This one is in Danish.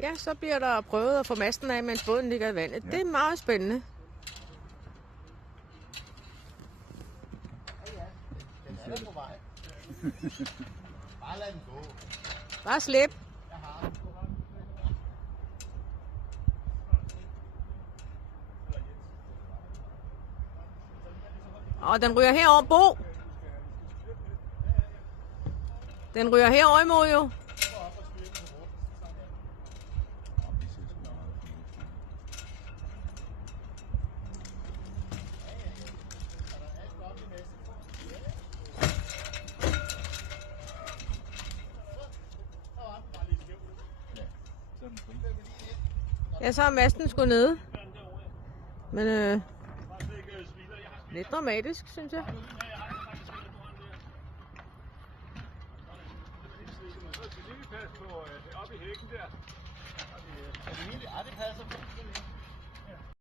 Ja, så bliver der prøvet at få masten af, mens båden ligger i vandet. Ja. Det er meget spændende. Den er der på vej. Bare lad den gå. Bare slip. Jeg har den. Og den ryger herover, Bo. Den ryger herover imod jo. Ja, så er masten sgu nede. Men lidt dramatisk, synes jeg. Op i hækken der. Ja, det passer.